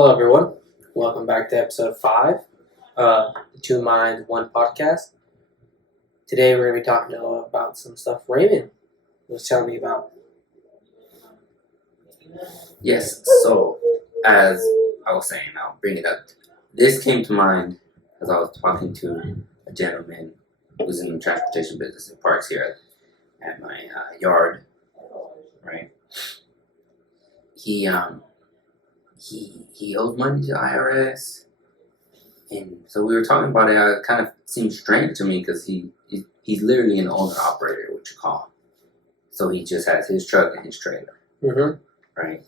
Hello, everyone. Welcome back to episode 5 of the Two Minds, One podcast. Today, we're going to be talking about some stuff Raymond was telling me about. Yes, so as I was saying, I'll bring it up. This came to mind as I was talking to a gentleman who's in the transportation business in parks here at my yard, right? He owes money to IRS, and so we were talking about it. It kind of seemed strange to me because he's literally an owner-operator, what you call. So he just has his truck and his trailer, right?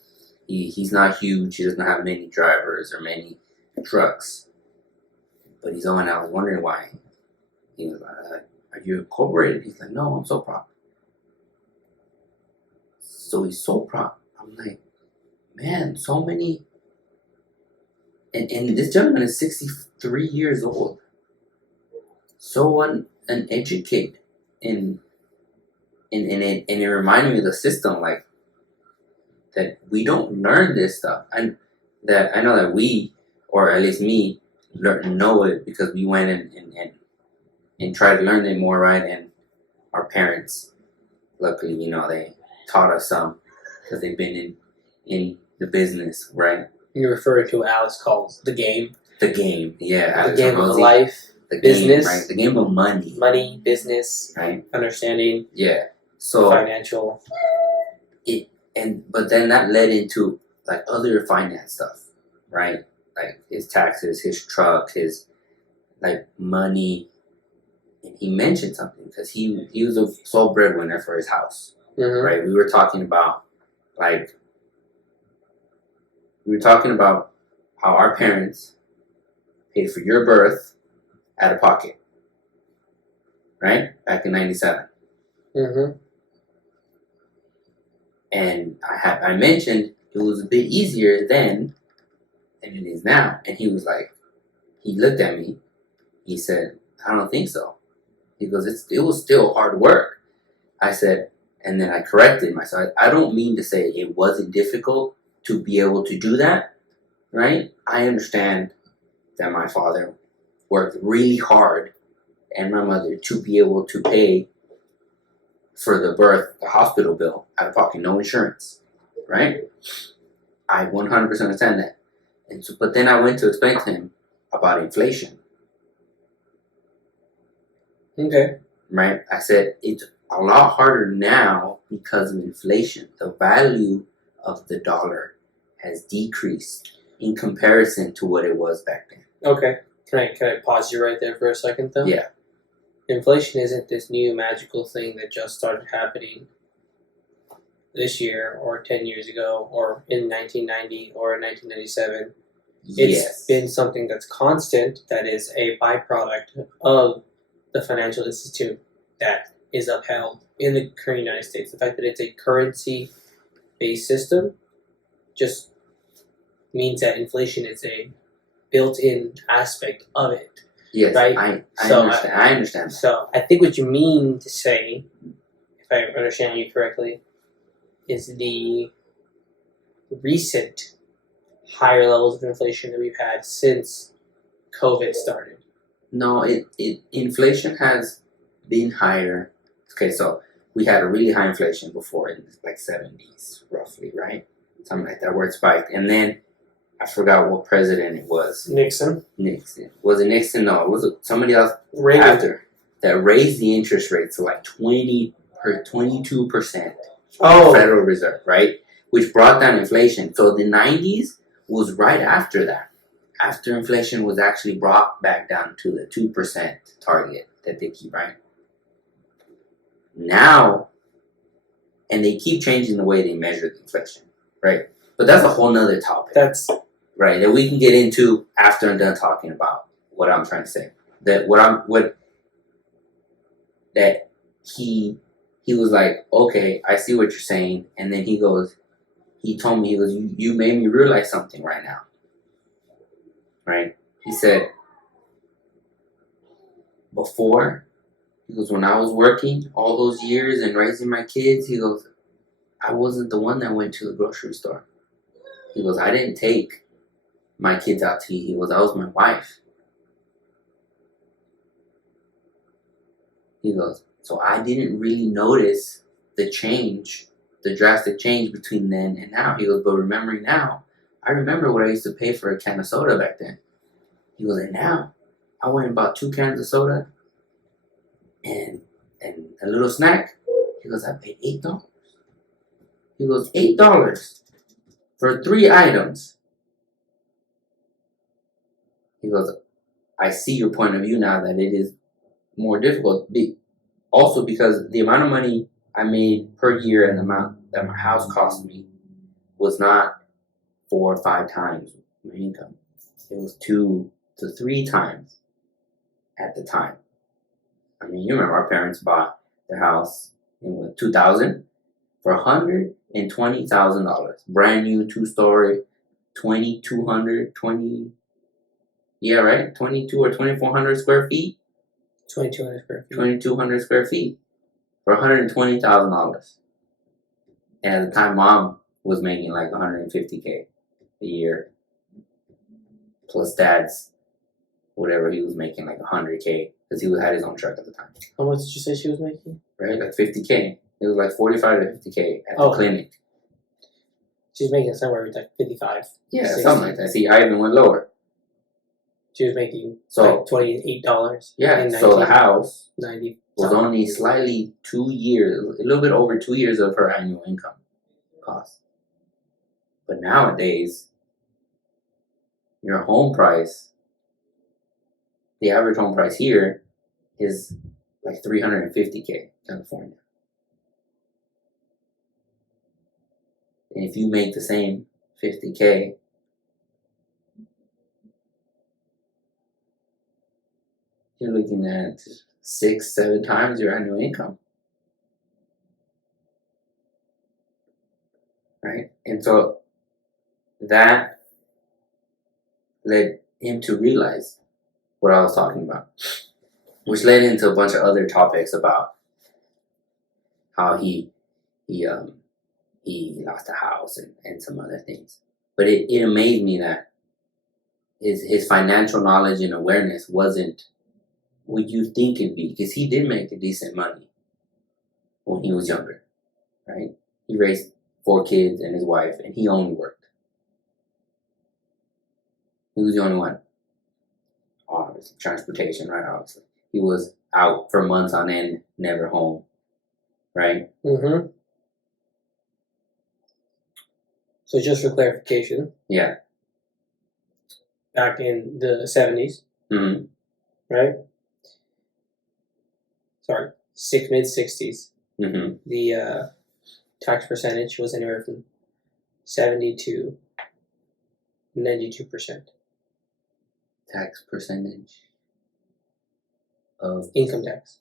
He's not huge. He doesn't have many drivers or many trucks, but he's owing. I was wondering why. He was like, "Are you incorporated?" He's like, "No, I'm sole prop." So he's sole prop. I'm like, man, so many. And this gentleman is 63 years old. So uneducated, and it reminded me of the system, like that we don't learn this stuff, and that I know that we, or at least me, know it because we went and tried to learn it more, right? And our parents, luckily, they taught us some because they've been in the business, right? You refer to what Alex calls the game. The game, yeah. The game of life, the business. Game, right? The game of money. Money, business, right? Understanding. Yeah. So financial. But then that led into like other finance stuff, right? Like his taxes, his truck, his like money. And he mentioned something because he was a sole breadwinner for his house, right? We were talking about how our parents paid for your birth out of pocket, right? Back in '97. And I mentioned it was a bit easier then than it is now. And he was like, he looked at me. He said, "I don't think so." He goes, it was still hard work. I said, and then I corrected myself. I don't mean to say it wasn't difficult to be able to do that, right? I understand that my father worked really hard and my mother to be able to pay for the birth, the hospital bill, out of pocket, no insurance, right? I 100% understand that. And so, but then I went to explain to him about inflation. Okay. Right? I said, it's a lot harder now because of inflation. The value of the dollar has decreased in comparison to what it was back then. Okay. Can I pause you right there for a second, though? Yeah. Inflation isn't this new magical thing that just started happening this year or 10 years ago or in 1990 or 1997. It's been something that's constant, that is a byproduct of the financial institute that is upheld in the current United States. The fact that it's a currency-based system just means that inflation is a built-in aspect of it. Yes, right? I understand. So I think what you mean to say, if I understand you correctly, is the recent higher levels of inflation that we've had since COVID started. No, inflation has been higher. Okay, so we had a really high inflation before in like 70s, roughly, right? Something like that, where it spiked. And then I forgot what president it was. Nixon. Was it Nixon? No, it was somebody else Reagan. after that raised the interest rate to like 22%. Oh. Federal Reserve, right? Which brought down inflation. So the 90s was right after that. After inflation was actually brought back down to the 2% target that they keep, right? Now, and they keep changing the way they measure the inflation, right? But that's a whole nother topic. That's right, that we can get into after I'm done talking about what I'm trying to say. That he was like, okay, I see what you're saying, and then he told me, you made me realize something right now. Right? He said, before, he goes, when I was working all those years and raising my kids, he goes, I wasn't the one that went to the grocery store. He goes, I didn't take my kids out to eat. He goes, that was my wife. He goes, so I didn't really notice the change, the drastic change between then and now. He goes, but remembering now, I remember what I used to pay for a can of soda back then. He goes, and now I went and bought 2 cans of soda and a little snack. He goes, I paid $8. He goes, $8 for 3 items. He goes, I see your point of view now that it is more difficult. Also because the amount of money I made per year and the amount that my house cost me was not 4 or 5 times my income. It was 2 to 3 times at the time. I mean, you remember our parents bought their house in 2000 for $120,000. Brand new 2-story, 2,200 or 2,400 square feet. 2,200 square feet. 2,200 square feet for $120,000. And at the time, Mom was making like $150K a year, plus Dad's whatever he was making, like $100K, because he had his own truck at the time. How much did you say she was making? Right, like $50K. It was like $45 to $50K at the clinic. She's making somewhere like 55. Yeah, 60. something like that. See, I even went lower. She was making So like $28. Yeah, so the house 90 was only slightly 2 years, a little bit over 2 years of her annual income cost. But nowadays, your home price, the average home price here is like $350K, California. And if you make the same $50K, you're looking at 6-7 times your annual income. Right? And so that led him to realize what I was talking about, which led into a bunch of other topics about how he lost a house and some other things. But it amazed me that his financial knowledge and awareness wasn't what you think it'd be, because he did make a decent money when he was younger, right? He raised 4 kids and his wife, and he only worked. He was the only one. Obviously, transportation, right? Obviously, he was out for months on end, never home, right? Mm-hmm. So just for clarification, Yeah. back in the 70s, Mm-hmm. right? Sorry, mid-60s, Mm-hmm. the tax percentage was anywhere from 70 to 92%. Tax percentage of Income tax.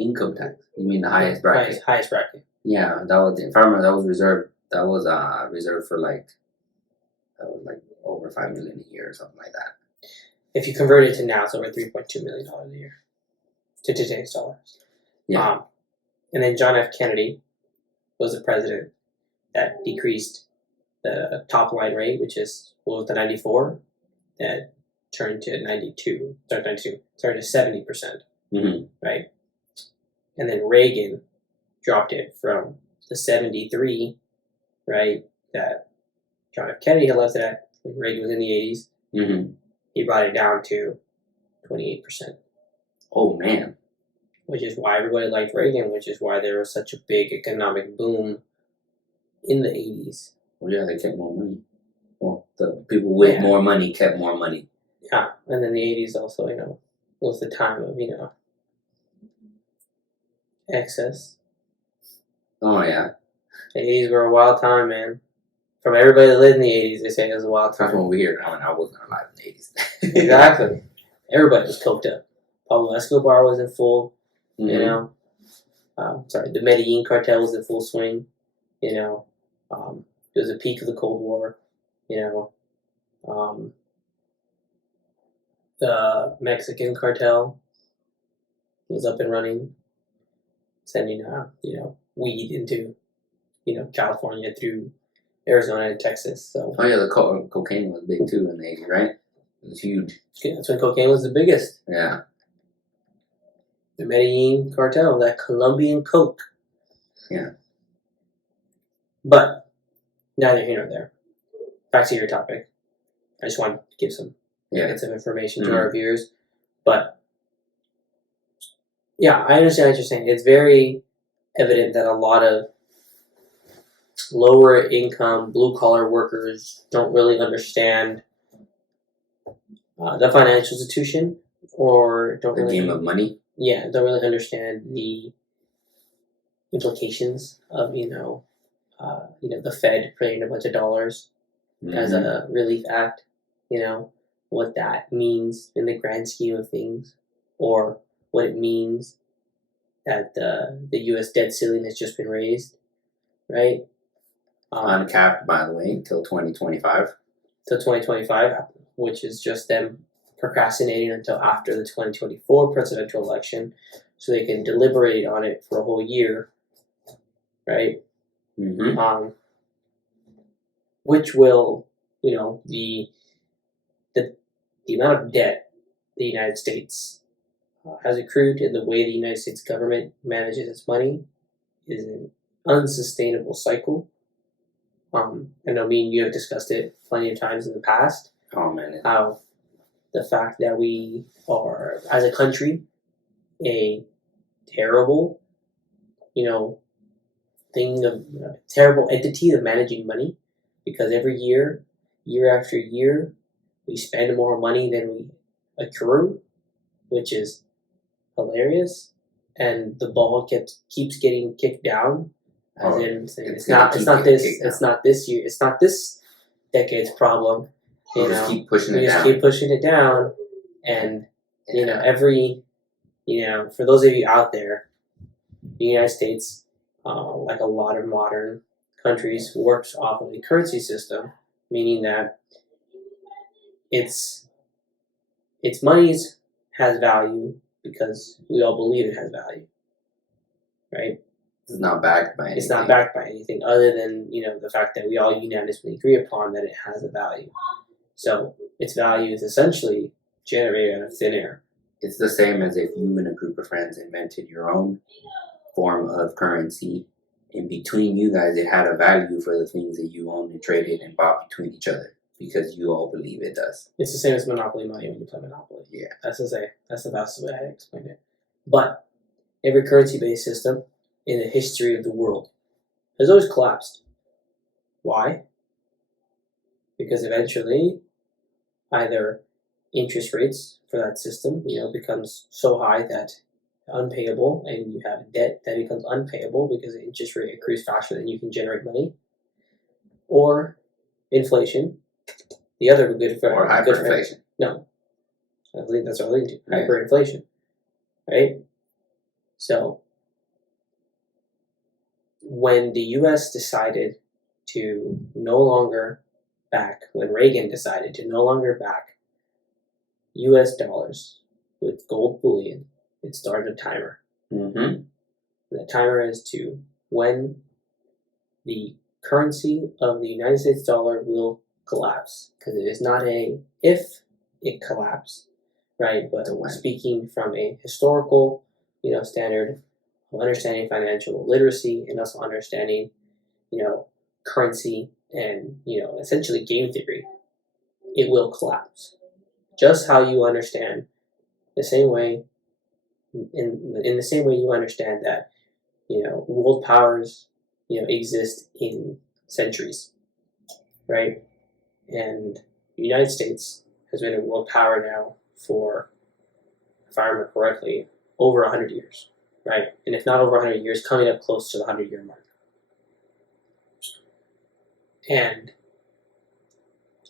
income tax. You mean the highest bracket? Highest bracket. Yeah, that was, if I remember, that was reserved. That was reserved for like over $5 million a year or something like that. If you convert it to now, it's over $3.2 million a year to today's dollars. Yeah. And then John F. Kennedy was the president that decreased the top line rate, which is the 94, that turned to 92, turned to 70%, Mm-hmm. right? And then Reagan dropped it from the 73, right, that John F. Kennedy had left it at when Reagan was in the 80s. Mm-hmm. He brought it down to 28%. Oh man. Which is why everybody liked Reagan, which is why there was such a big economic boom in the 80s. Well, yeah, they kept more money. Well, the people with more money kept more money. Yeah, and then the 80s also, was the time of, excess. Oh, yeah. The 80s were a wild time, man. From everybody that lived in the 80s, they say it was a wild time. That's what we hear now, and I wasn't alive in the 80s. Exactly. Everybody was coked up. Pablo Escobar was in full, Mm-hmm. The Medellin cartel was in full swing, it was the peak of the Cold War, the Mexican cartel was up and running, sending, weed into, California through Arizona and Texas. So Oh yeah, the cocaine was big too in the 80s, right? It was huge. that's when cocaine was the biggest. Yeah. The Medellin cartel, that Colombian coke. Yeah. But neither here nor there. Back to your topic. I just wanted to give some get some information to our viewers. But yeah, I understand what you're saying. It's very evident that a lot of lower income, blue collar workers don't really understand the financial institution or don't The really game of money. Yeah, don't really understand the implications of the Fed printing a bunch of dollars as a relief act. What that means in the grand scheme of things, or what it means that the U.S. debt ceiling has just been raised, right? Uncapped, by the way, until 2025. Till 2025, which is just them procrastinating until after the 2024 presidential election so they can deliberate on it for a whole year, right? Which will, the amount of debt the United States has accrued and the way the United States government manages its money is an unsustainable cycle. I know me and you have discussed it plenty of times in the past. Oh man. How the fact that we are, as a country, a terrible, terrible entity of managing money, because every year after year, we spend more money than we accrue, which is hilarious, and the ball keeps getting kicked down. As in, it's not this decade's problem. We just keep pushing it down. Keep pushing it down, and for those of you out there, the United States, like a lot of modern countries, works off of a currency system, meaning that its monies has value because we all believe it has value, right? It's not backed by anything. It's not backed by anything other than the fact that we all unanimously agree upon that it has a value. So its value is essentially generated out of thin air. It's the same as if you and a group of friends invented your own form of currency. In between you guys, it had a value for the things that you owned and traded and bought between each other because you all believe it does. It's the same as Monopoly money when you play Monopoly. Yeah. That's the best way I explain it. But every currency-based system in the history of the world has always collapsed. Why? Because eventually, either interest rates for that system, becomes so high that unpayable, and you have debt that becomes unpayable because the interest rate accrues faster than you can generate money, or inflation. The other good for or hyperinflation. No, I believe that's what I'm leading to. Hyperinflation, right? So when the U.S. decided to no longer back, when Reagan decided to no longer back U.S. dollars with gold bullion, it started a timer. The timer is to when the currency of the United States dollar will collapse, because it is not a if it collapses, right? But speaking from a historical, standard of understanding financial literacy and also understanding, currency and essentially game theory, it will collapse. Just how you understand the same way, in the same way you understand that, world powers, exist in centuries, right? And the United States has been a world power now for, if I remember correctly, over 100 years, right? And if not over 100 years, coming up close to the 100-year mark. And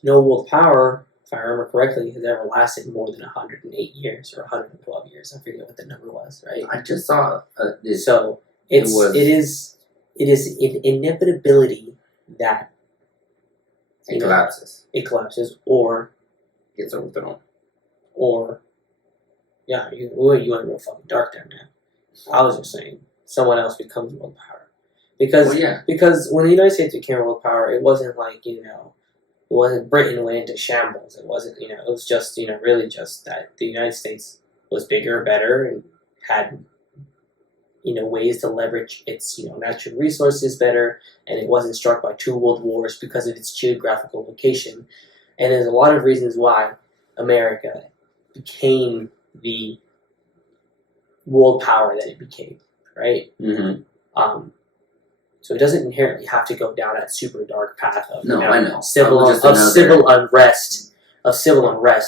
no world power, if I remember correctly, has ever lasted more than 108 years or 112 years. I forget what the number was, right? I just saw this. So it is an inevitability that it collapses. It collapses, or gets overthrown, or you went real fucking dark there, man. I was just saying someone else becomes world power, because Well, yeah. because when the United States became world power, it wasn't like it wasn't Britain went into shambles. It wasn't it was just really just that the United States was bigger, better, and had ways to leverage its natural resources better, and it wasn't struck by two world wars because of its geographical location. And there's a lot of reasons why America became the world power that it became, right? Mm-hmm. So it doesn't inherently have to go down that super dark path of I know. civil unrest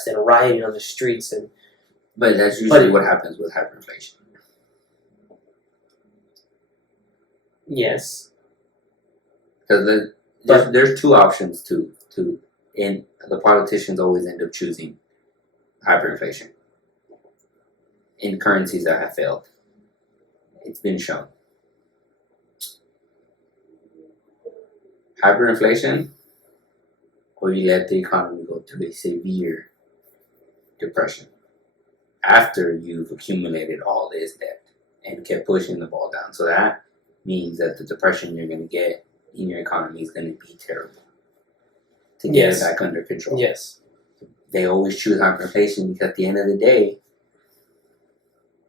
and rioting on the streets and. But that's usually what happens with hyperinflation. Yes. Because there's two options and the politicians always end up choosing hyperinflation in currencies that have failed. It's been shown. Hyperinflation, or you let the economy go through a severe depression after you've accumulated all this debt and kept pushing the ball down. So that means that the depression you're going to get in your economy is going to be terrible to get it back under control. Yes. They always choose hyperinflation because at the end of the day,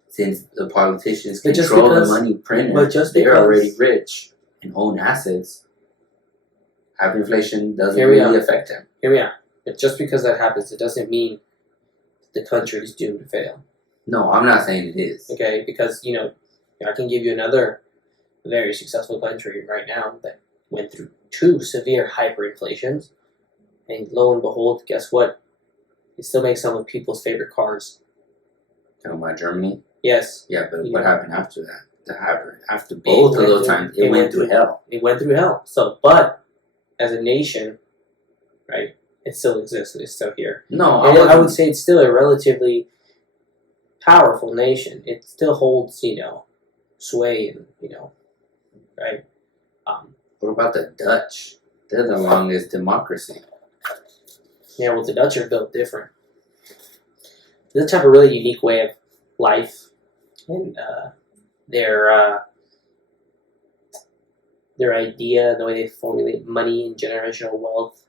since the politicians control the money printer, they're already rich and own assets, hyperinflation doesn't really affect them. Hear me out. But just because that happens, it doesn't mean the country is doomed to fail. No, I'm not saying it is. Okay, because, I can give you another very successful country right now that went through two severe hyperinflations, and lo and behold, guess what? It still makes some of people's favorite cars. Talking about Germany? Yes. Yeah, but what happened after that? After both of those times, it went through hell. It went through hell. So, but as a nation, right, it still exists. It's still here. No, I would say it's still a relatively powerful nation. It still holds, sway and, right? What about the Dutch? They're the longest democracy. Yeah, well, the Dutch are built different. The Dutch have a really unique way of life, and their idea, the way they formulate money and generational wealth,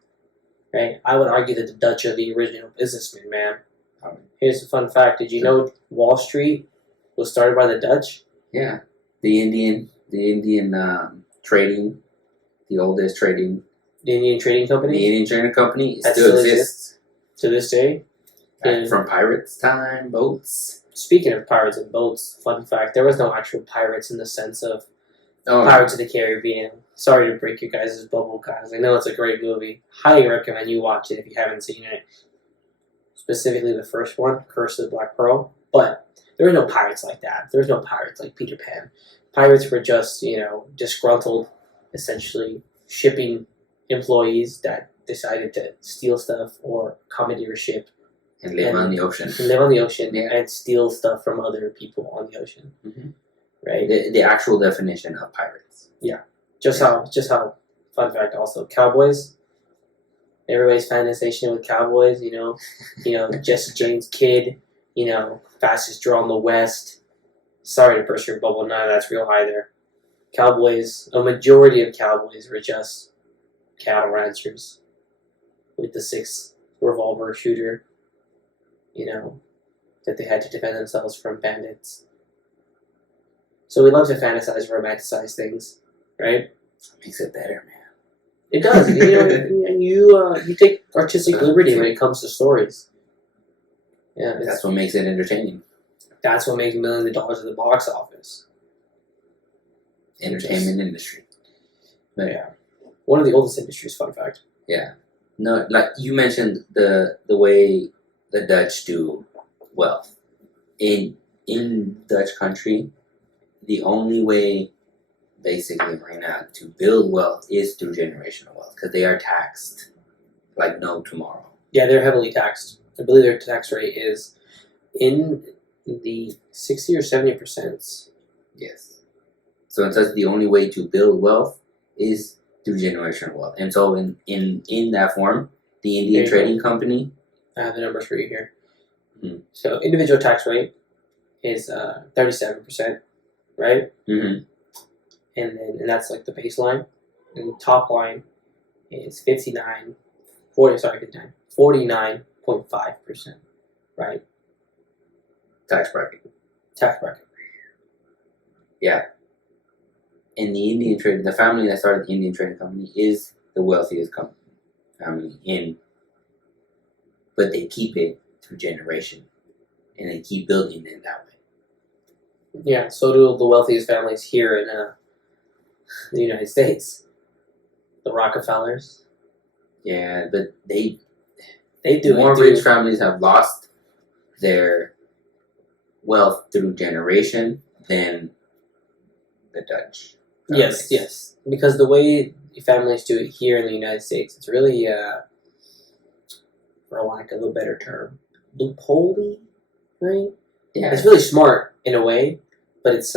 right? I would argue that the Dutch are the original businessmen, man. Here's a fun fact. Did you know Wall Street was started by the Dutch? Yeah. The Indian trading, the oldest trading. The Indian Trading Company? The Indian Trading Company still exists. To this day. From pirates' time, boats. Speaking of pirates and boats, fun fact, there was no actual pirates in the sense of Pirates of the Caribbean. Sorry to break your guys' bubble, guys. I know it's a great movie. Highly recommend you watch it if you haven't seen it. Specifically the first one, Curse of the Black Pearl. But there were no pirates like that. There was no pirates like Peter Pan. Pirates were just, disgruntled, essentially, shipping employees that decided to steal stuff or commandeer a ship. And live on the ocean. And steal stuff from other people on the ocean. Mm-hmm. Right? The actual definition of pirates. Yeah. Just how, fun fact also, cowboys. Everybody's fantasization with cowboys, Jesse James Kidd, fastest draw in the West. Sorry to burst your bubble, none of that's real either. Cowboys, a majority of cowboys were just cattle ranchers with the 6 revolver shooter, that they had to defend themselves from bandits. So we love to fantasize, romanticize things, right? Makes it better, man. It does. You take artistic liberty when it comes to stories. Yeah, that's what makes it entertaining. That's what makes millions of dollars at the box office. Entertainment industry. But yeah, one of the oldest industries. Fun fact. Yeah. No, like you mentioned the way the Dutch do wealth in Dutch country. The only way, basically, right now, to build wealth is through generational wealth because they are taxed like no tomorrow. Yeah, they're heavily taxed. I believe their tax rate is in the 60 or 70%. Yes. So it says the only way to build wealth is through generational wealth. And so in that form, the Indian Trading Company. I have the numbers for you here. Mm-hmm. So individual tax rate is 37%, right? Mm-hmm. and that's like the baseline. And the top line is 49.5%, right? Tax bracket. Tax bracket. In the Indian trade, the family that started the Indian Trading Company is the wealthiest family but they keep it through generation, and they keep building it that way. Yeah, so do the wealthiest families here in the United States. The Rockefellers. Yeah, but they do more it, rich families have lost their wealth through generation than the Dutch. families. Yes. Because the way families do it here in the United States, it's really, for lack of a better term, loophole-y, right? Yeah, It's really smart in a way, but it's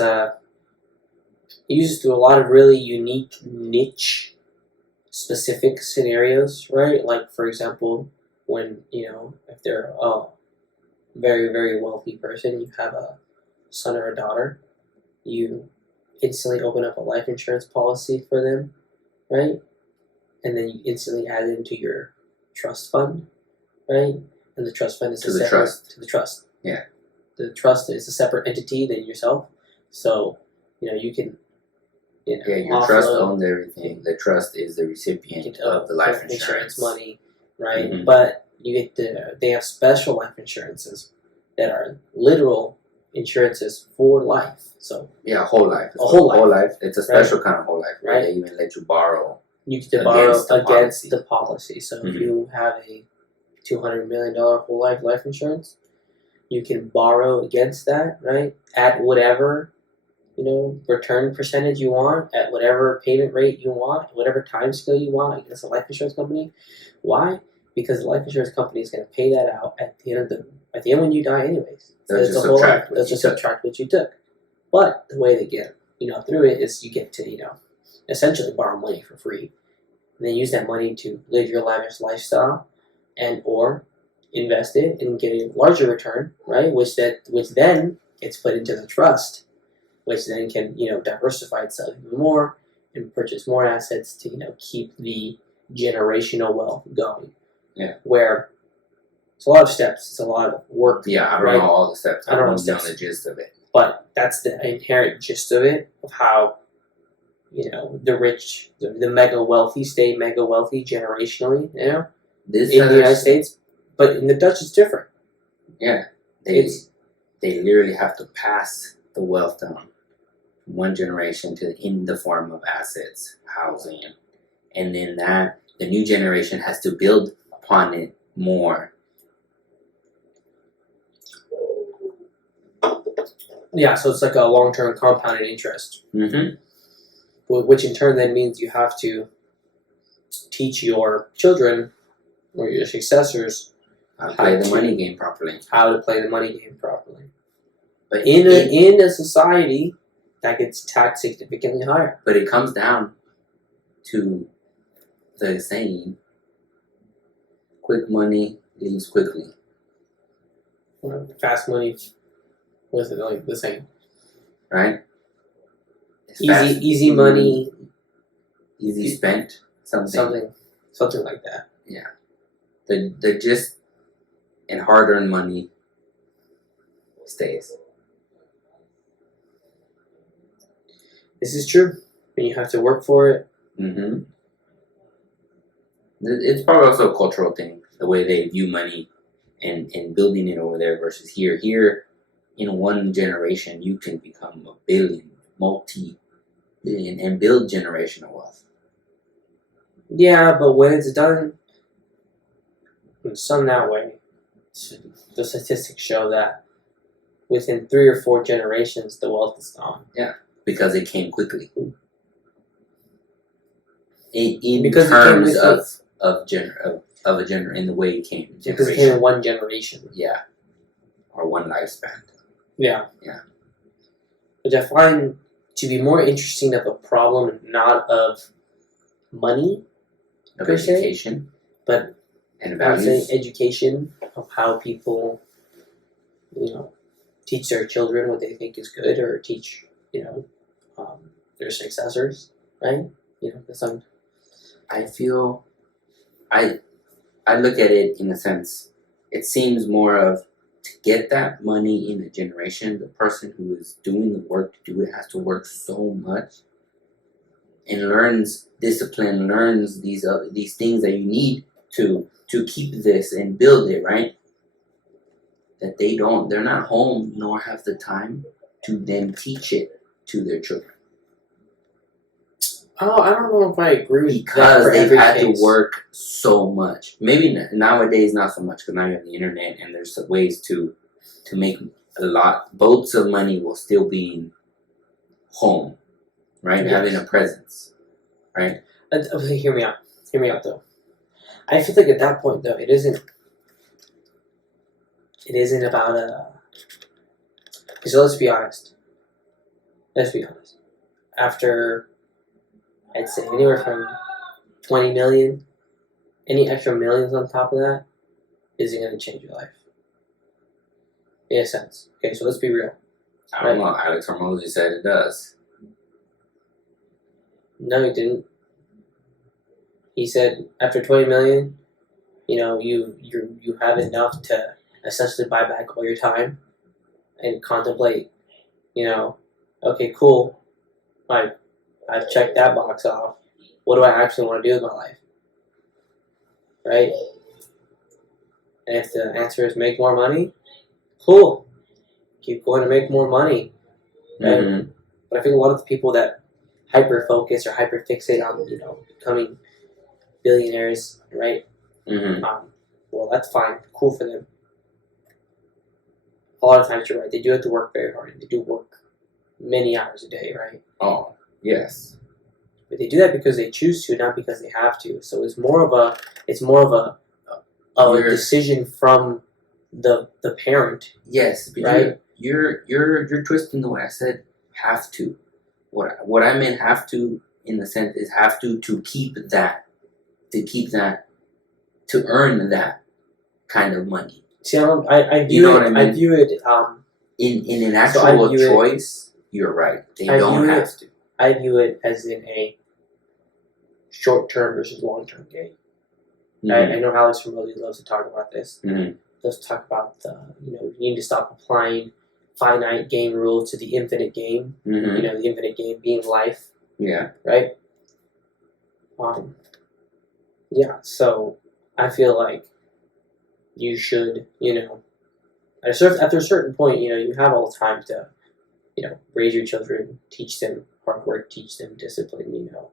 used through a lot of really unique niche specific scenarios, right? Like, for example, when, if they're a very, very wealthy person, you have a son or a daughter, you instantly open up a life insurance policy for them, right? And then you instantly add it into your trust fund, right? And the trust fund is To the trust. Yeah. The trust is a separate entity than yourself, so you can. Your trust owns everything. The trust is the recipient of the life insurance money, right? Mhm. But they have special life insurances that are literal insurances for life. So whole life. A whole life. It's a special kind of whole life, where they even let you borrow. You get to borrow Against the policy. So if Mhm. you have a $200 million whole life insurance, you can borrow against that, right? At whatever return percentage you want, at whatever payment rate you want, whatever time scale you want against a life insurance company. Why? Because the life insurance company is going to pay that out at the end when you die, anyways. They'll just subtract what you took. But the way they get through it is you get to essentially borrow money for free, and then use that money to live your lavish lifestyle, and or invest it and get a larger return, right? Which then gets put into the trust, which then can diversify itself even more and purchase more assets to keep the generational wealth going. Yeah. Where it's a lot of steps, it's a lot of work. Yeah, I don't know all the steps. I don't know the gist of it. But that's the inherent gist of it, of how the rich, the mega wealthy stay mega wealthy generationally. In the United States, but in the Dutch it's different. Yeah, they literally have to pass the wealth down from one generation in the form of assets, housing, and then the new generation has to build upon it more. Yeah, so it's like a long-term compounded interest, Mm-hmm. which in turn then means you have to teach your children or your successors How to play the money game properly. But in a society that gets taxed significantly higher. But it comes down to the saying, quick money leaves quickly. Fast money was like the same. Right? Easy money. Easy spent. Something like that. Yeah. The gist in hard-earned money stays. This is true. And you have to work for it. Mm-hmm. It's probably also a cultural thing, the way they view money and building it over there versus here. Here, in one generation, you can become a billion, multi-billion, and build generational wealth. Yeah, but when it's done that way, the statistics show that within 3 or 4 generations, the wealth is gone. Yeah, because it came quickly. In because terms in the way it came. Because it came in one generation. Yeah. Or one lifespan. Yeah. Yeah. Which I find to be more interesting of a problem, not of money, of education, but and values. Education of how people, teach their children what they think is good, or teach, their successors, right? You know, some. I feel, I look at it in a sense. It seems more of to get that money in a generation. The person who is doing the work to do it has to work so much and learns discipline, learns these things that you need to keep this and build it, right? That they're not home nor have the time to then teach it to their children. Oh, I don't know if I agree with that Because for they've every had case. to work so much. Maybe nowadays not so much because now you have the internet and there's ways to make a lot. Boats of money will still be home, right? Yes. Having a presence, right? Okay, hear me out. Hear me out, though. I feel like at that point, though, it isn't about a. So let's be honest. Let's be honest. After, I'd say anywhere from 20 million, any extra millions on top of that isn't going to change your life. In a sense. Okay, so let's be real. I don't know. Alex Hormozy said it does. No, he didn't. He said after 20 million, you know, you have enough to essentially buy back all your time and contemplate, you know, okay, cool. I've checked that box off. What do I actually want to do with my life? Right? And if the answer is make more money, cool. Keep going to make more money. Right? Mm-hmm. But I think a lot of the people that hyper focus or hyper fixate on, you know, becoming billionaires, right? Mm-hmm. Well, that's fine. Cool for them. A lot of times you're right. They do have to work very hard. They do work many hours a day, right? Oh, yes. But they do that because they choose to, not because they have to. So it's more of a decision from the parent. Yes, but right? You're twisting the way I said have to. What I meant have to in the sense is have to keep that, to earn that kind of money. See, I view You know it. what I mean? I view it. In an actual choice, you're right. They don't have to. I view it as in a short-term versus long-term game. Mm-hmm. Right? I know Alex Hormozy loves to talk about this. Mm-hmm. Loves to talk about you need to stop applying finite game rules to the infinite game. Mm-hmm. You know, the infinite game being life. Yeah. Right? Yeah, so I feel like you should, you know, after a certain point, you know, you have all the time to, you know, raise your children, teach them hard work, teach them discipline, you know,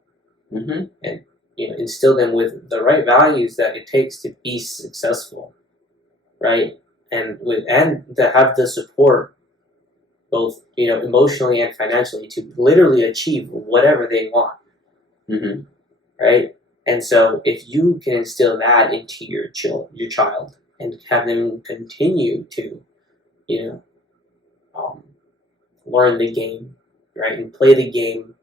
mm-hmm. and, you know, instill them with the right values that it takes to be successful, right? And to have the support, both, you know, emotionally and financially, to literally achieve whatever they want, Mm-hmm. right? And so, if you can instill that into your child, and have them continue to, you know, learn the game, right, and play the game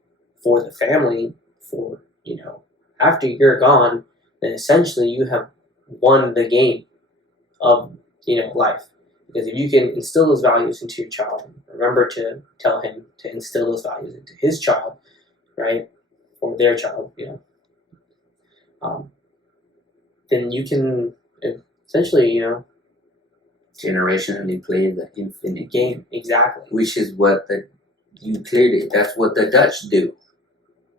for the family, for, you know, after you're gone, then essentially you have won the game of, you know, life. Because if you can instill those values into your child, remember to tell him to instill those values into his child, right, or their child, you know, then you can essentially, you know, generationally play the infinite game. Exactly. Which is what that's what the Dutch do.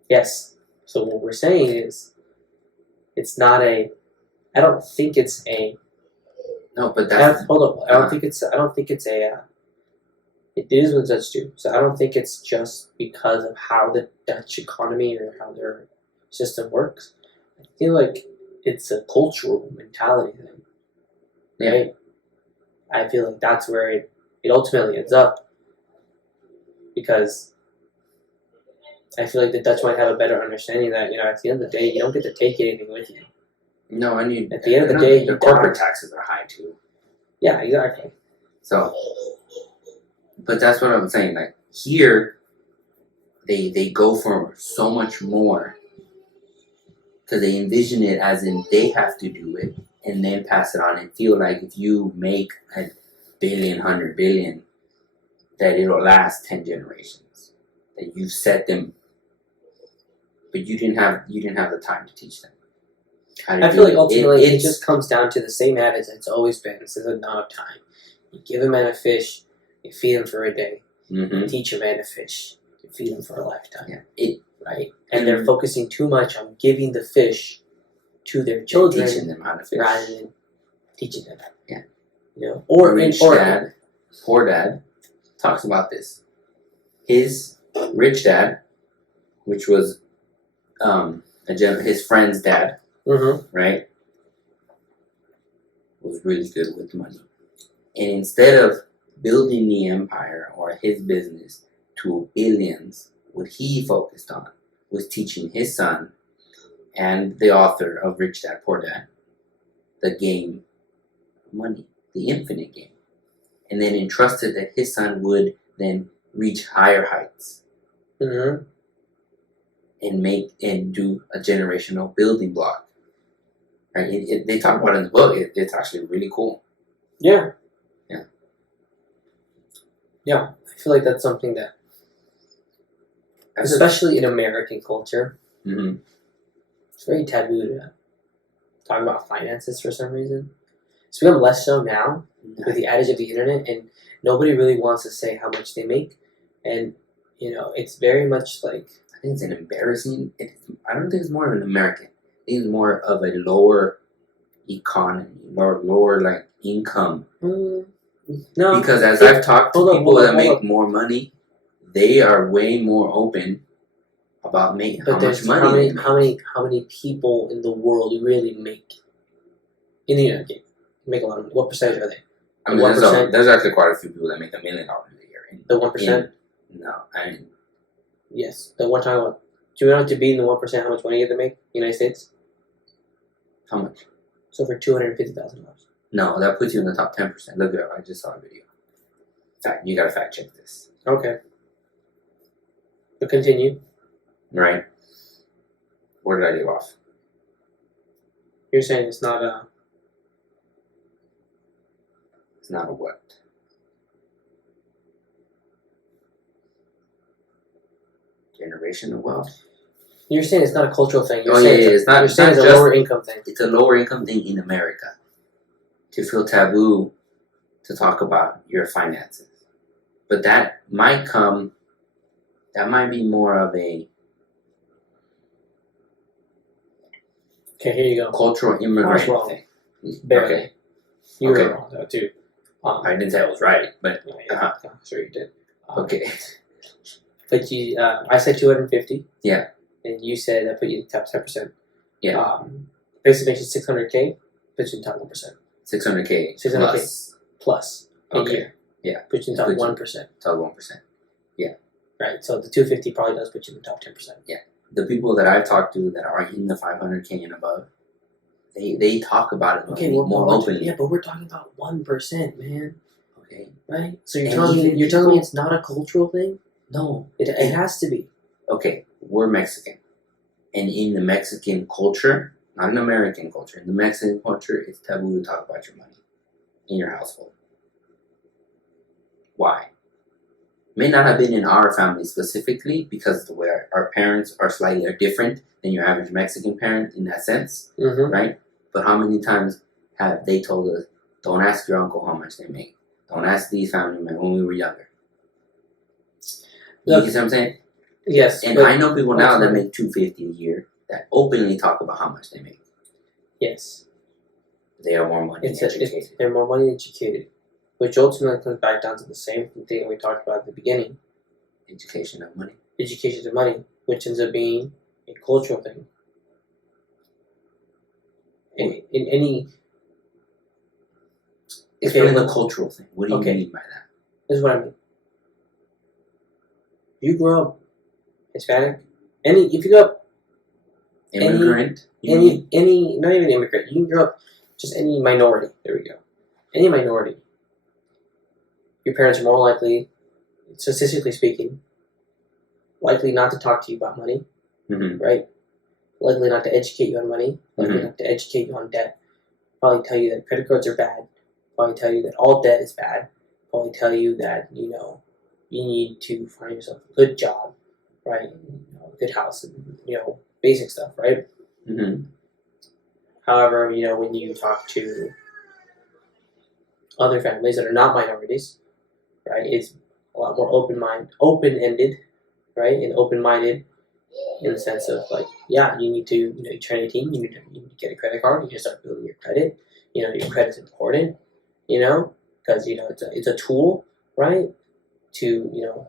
Yes. So what we're saying is, it's not I don't think it's a. No, but that's. Hold up. I don't think it's a. It is what the Dutch do. So I don't think it's just because of how the Dutch economy or how their system works. I feel like it's a cultural mentality thing. Right? Yeah. I feel like that's where it ultimately ends up. Because I feel like the Dutch might have a better understanding that, you know, at the end of the day, you don't get to take anything with you. No, and at the end of the day, the corporate taxes are high too. Yeah, exactly. So, but that's what I'm saying. Like here, they go for so much more because they envision it as in they have to do it and then pass it on and feel like if you make $1 billion, $100 billion, that it'll last 10 generations. That you've set them but you didn't have the time to teach them. How to I do feel like it. ultimately it It's just comes down to the same adage it's always been since the dawn of time. You give a man a fish, you feed him for a day. mhm. You teach a man to fish, you feed him for a lifetime. Yeah. Right? And they're focusing too much on giving the fish to their children teaching them how to fish. rather than teaching them. Yeah. You know, or poor dad talks about this. His rich dad, which was his friend's dad, right, was really good with money. And instead of building the empire or his business to billions, what he focused on was teaching his son and the author of Rich Dad Poor Dad the game of money, the infinite game. And then entrusted that his son would then reach higher heights and do a generational building block. Right? They talk about it in the book. It's actually really cool. Yeah. Yeah. Yeah. I feel like that's something that, especially in American culture, it's very taboo to talk about finances for some reason. It's become less so now with the adage of the internet, and nobody really wants to say how much they make. And, it's very much like... I think it's an embarrassing... I don't think it's more of an American. I think it's more of a lower economy, lower like income. No. Because as I've talked to people that make more money, they are way more open about making how much money. How many people in the world really make in the United States make a lot of money? What percentage are they? I mean, there's actually quite a few people that make $1 million a year. The 1%? No, I mean... Yes, the one time. Do you know to be in the 1% how much money you have to make in the United States? How much? It's over $250,000. No, that puts you in the top 10%. Look it up. I just saw a video. You gotta fact check this. Okay. But continue. Right. Where did I leave off? You're saying it's not a... It's not a what? Generational wealth. You're saying it's not a cultural thing. You're saying it's not. You're saying it's a lower income thing. It's a lower income thing in America. To feel taboo to talk about your finances, but that might be more of a Okay, here you go. Cultural immigrant thing. Barely. Okay. You were wrong though too. I didn't say I was right, but sure you did. Okay. But I said 250. Yeah. And you said that put you in the top 10%. Yeah. Basically makes you 600K, puts you in the top 1%. 600K. 600K plus. A year. Yeah. Puts you in the top 1%. Top 1%. Yeah. Right. So the 250 probably does put you in the top 10%. Yeah. The people that I've talked to that are in the 500K and above, they talk about it more openly. Yeah, but we're talking about 1%, man. Okay. Right? So you're telling me it's not a cultural thing? No. It has to be. Okay, we're Mexican. And in the Mexican culture, not in American culture, in the Mexican culture, it's taboo to talk about your money in your household. Why? May not have been in our family specifically because the way our parents are slightly different than your average Mexican parent in that sense, right? But how many times have they told us, don't ask your uncle how much they make. Don't ask these family members when we were younger. You see what I'm saying? Yes. And I know people now that make $250 a year that openly talk about how much they make. Yes. They are more money educated. They're more money educated. Which ultimately comes back down to the same thing we talked about at the beginning. Education of money. Education of money, which ends up being a cultural thing. In any... It's really a cultural thing. What do you mean by that? This is what I mean. You grow up Hispanic, if you grow up immigrant, any not even immigrant, you can grow up just any minority. There we go. Any minority. Your parents are more likely, statistically speaking, likely not to talk to you about money, right? Likely not to educate you on money. Likely not to educate you on debt. Probably tell you that credit cards are bad. Probably tell you that all debt is bad. Probably tell you that you need to find yourself a good job. right? Good house, and basic stuff, right? Mm-hmm. However, when you talk to other families that are not minorities, right, it's a lot more open-ended, right, and open-minded in the sense of like, yeah, you need to, you turn 18, you need to get a credit card, you need to start building your credit. Your credit's important, because it's a tool, right, to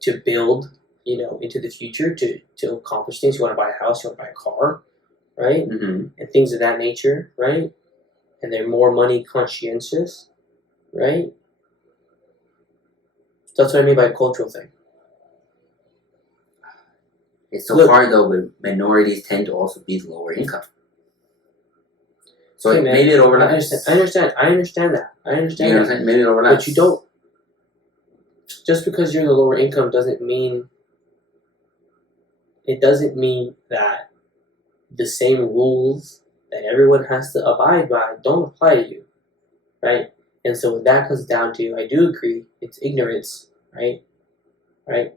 to build, into the future to accomplish things. You want to buy a house, you want to buy a car, right, Mm-hmm. and things of that nature, right, and they're more money conscientious, right. That's what I mean by a cultural thing. It's so Look. hard though, but minorities tend to also be the lower income. So Hey, man, maybe it overlaps. I understand that. You know what I'm saying? Maybe it overlaps. But you don't. Just because you're in the lower income doesn't mean. It doesn't mean that the same rules that everyone has to abide by don't apply to you, right? And so what that comes down to, I do agree, it's ignorance, right? Right?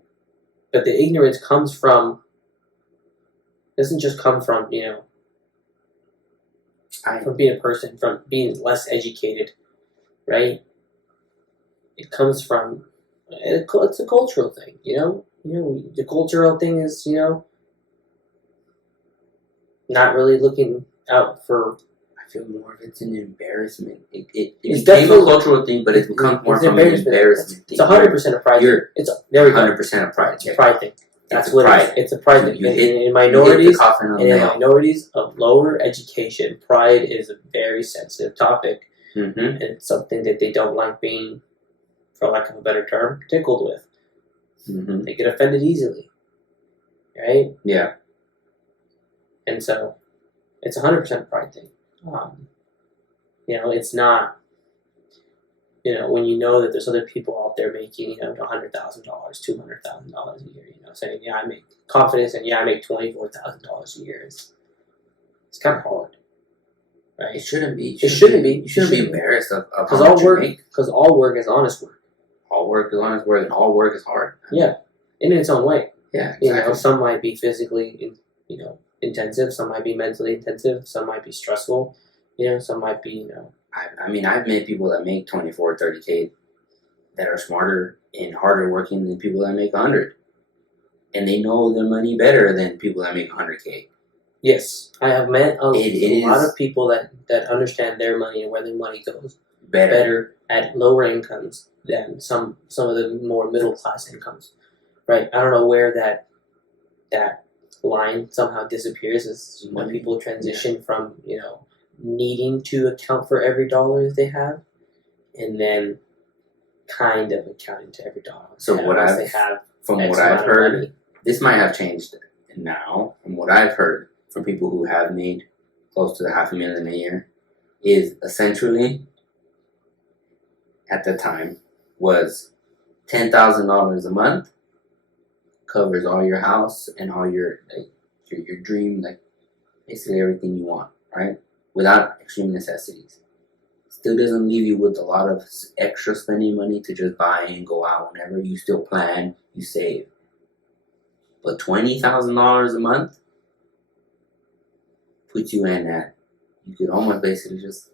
But the ignorance doesn't just come from, from being a person, from being less educated, right? It comes from, it's a cultural thing, the cultural thing is, not really looking out for. I feel more of it's an embarrassment. It It's became a definitely- cultural thing, but it's become more it's from an embarrassment thing. It's 100% a pride. You're There we go. 100% a pride. It's a pride thing. That's It's a what pride. it is. It's a pride thing. You In hit the minorities, coffin on the and in nail. minorities of lower education, pride is a very sensitive topic, Mm-hmm. and it's something that they don't like being, for lack of a better term, tickled with. Mm-hmm. They get offended easily, right? Yeah. And so, it's 100% a pride thing. It's not. When you know that there's other people out there making, $100,000, $200,000 a year, saying, yeah, I make confidence, and yeah, I make $24,000 a year. It's kind of hard, right? It shouldn't be. It shouldn't be. You shouldn't be embarrassed of how Because much you make. Because all work is honest work. All work is honest work, and all work is hard. Yeah, in its own way. Yeah, exactly. Some might be physically, intensive. Some might be mentally intensive. Some might be stressful. Some might be, I mean, I've met people that make 24, 30K that are smarter and harder working than people that make 100. And they know their money better than people that make 100K. Yes, I have met a lot is of people that understand their money and where their money goes better at lower incomes than some of the more middle class incomes. Right? I don't know where that line somehow disappears as when people transition from needing to account for every dollar that they have, and then kind of accounting to every dollar. So what I've heard, this might have changed now. From what I've heard from people who have made close to $500,000 a year, is essentially at the time was $10,000 a month covers all your house and all your dream, like basically everything you want, right? Without extreme necessities. Still doesn't leave you with a lot of extra spending money to just buy and go out whenever. You still plan, you save. But $20,000 a month puts you in that you could almost basically just,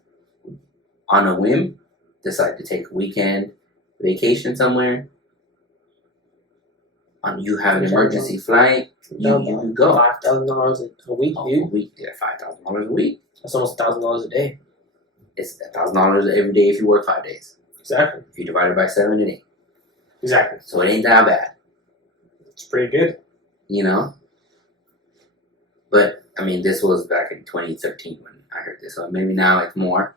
on a whim, decide to take a weekend vacation somewhere. You have an emergency flight, you go. $5,000 a week, dude. A week, yeah, $5,000 a week. That's almost $1,000 a day. It's $1,000 every day if you work 5 days. Exactly. If you divide it by 7, it ain't. Exactly. So it ain't that bad. It's pretty good. But, I mean, this was back in 2013 when I heard this. So maybe now it's more.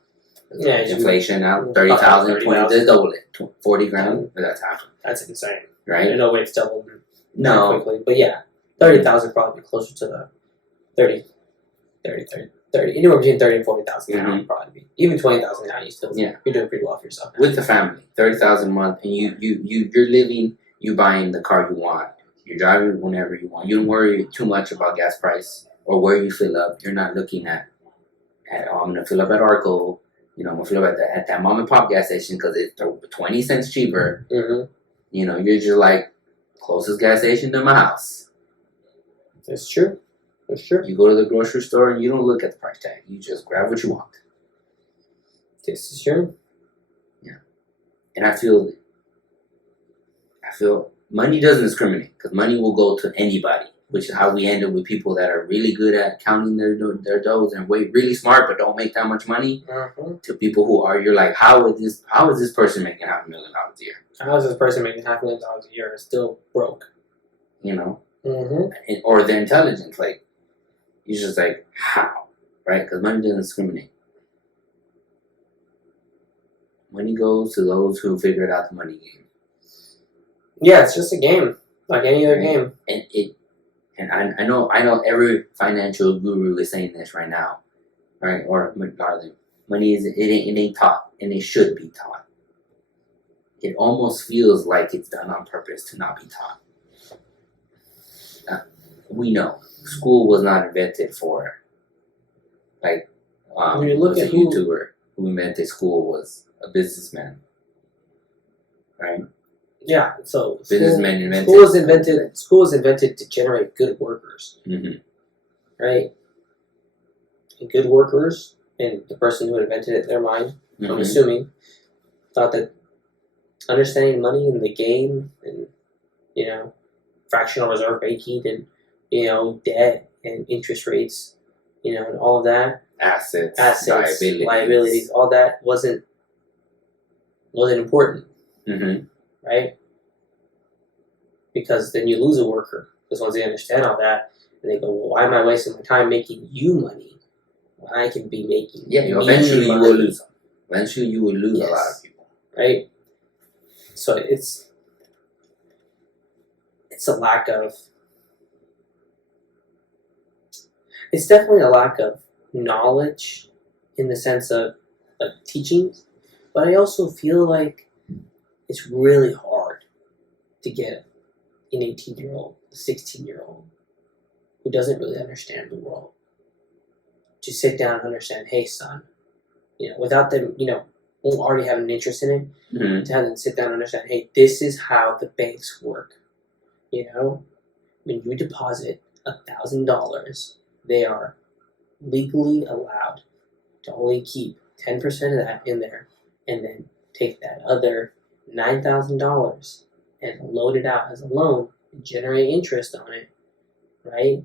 Yeah, inflation now, 30,000, 20, just double it. 40 grand, but that's half. That's insane. Right? There's no way it's doubled No. quickly. But yeah, 30,000 probably closer to the 30, anywhere between 30 and 40,000 now would probably be. Even 20,000 now, you're doing pretty well for yourself now. With the family, 30,000 a month, and you're living, you buying the car you want, you're driving whenever you want. You don't worry too much about gas price or where you fill up. You're not looking at oh, I'm gonna fill up at Arco. I'm gonna fill up at that mom and pop gas station because it's 20 cents cheaper. Mm-hmm. You're just like, Closest gas station to my house. It's true. It's true. You go to the grocery store and you don't look at the price tag. You just grab what you want. This is true. And I feel money doesn't discriminate because money will go to anybody, which is how we end up with people that are really good at counting their doughs and really smart but don't make that much money. To people who are, you're like, how is this person making $500,000 a year? How is this person making $500,000 a year and still broke? You know, Mm-hmm. or their intelligence, like you're just like, how, right? Because money doesn't discriminate. Money goes to those who figured out the money game. Yeah, it's just a game, like any other game. And I know every financial guru is saying this right now, right? Or money it ain't taught, and it should be taught. It almost feels like it's done on purpose to not be taught. We know school was not invented for, like, When you look was at a YouTuber who invented school was a businessman, right? Yeah, so Businessmen invented school was invented to generate good workers, right? And good workers, and the person who invented it, their mind, I'm assuming, thought that understanding money and the game, and fractional reserve banking, and debt and interest rates, and all of that, assets, liabilities, all that wasn't important. Right? Because then you lose a worker. Because once they understand all that, and they go, well, why am I wasting my time making you money when I can be making eventually you will lose them. Eventually you will lose a lot of people. Right? So it's a lack of... It's definitely a lack of knowledge in the sense of teachings, but I also feel like it's really hard to get an 18-year-old, a 16-year-old who doesn't really understand the world to sit down and understand, hey, son, without them, already having an interest in it, to have them sit down and understand, hey, this is how the banks work. When you deposit $1,000, they are legally allowed to only keep 10% of that in there and then take that other $9,000 and load it out as a loan and generate interest on it, right?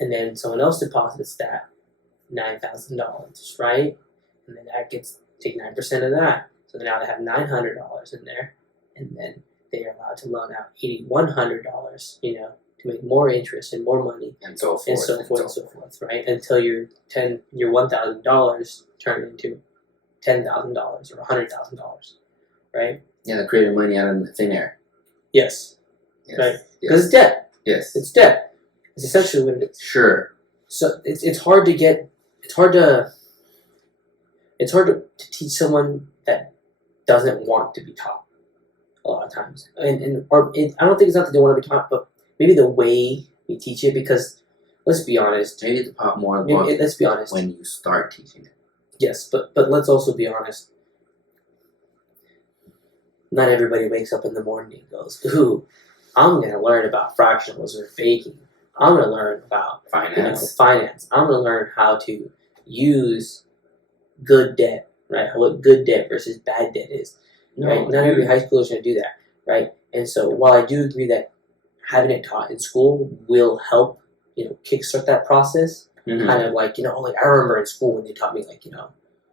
And then someone else deposits that $9,000, right? And then that take 9% of that. So now they have $900 in there, and then they are allowed to loan out $8,100, to make more interest and more money, and so forth, and so forth, right? Until your $1,000 turn into $10,000 or $100,000, right? Yeah, they're creating money out of thin air. Yes. Yes. Right. Because it's debt. Yes. It's debt. It's essentially what it is. Sure. So it's hard to teach someone that doesn't want to be taught a lot of times, I don't think it's not that they want to be taught, but maybe the way we teach it, because let's be honest. Maybe the pop more. Let's be honest. When you start teaching it. Yes, but let's also be honest. Not everybody wakes up in the morning and goes, ooh, I'm going to learn about fractional reserve banking. I'm going to learn about finance. I'm going to learn how to use good debt, right? What good debt versus bad debt is. Right? Not every high schooler is going to do that, right? And so while I do agree that having it taught in school will help, kickstart that process, kind of like, I remember in school when they taught me,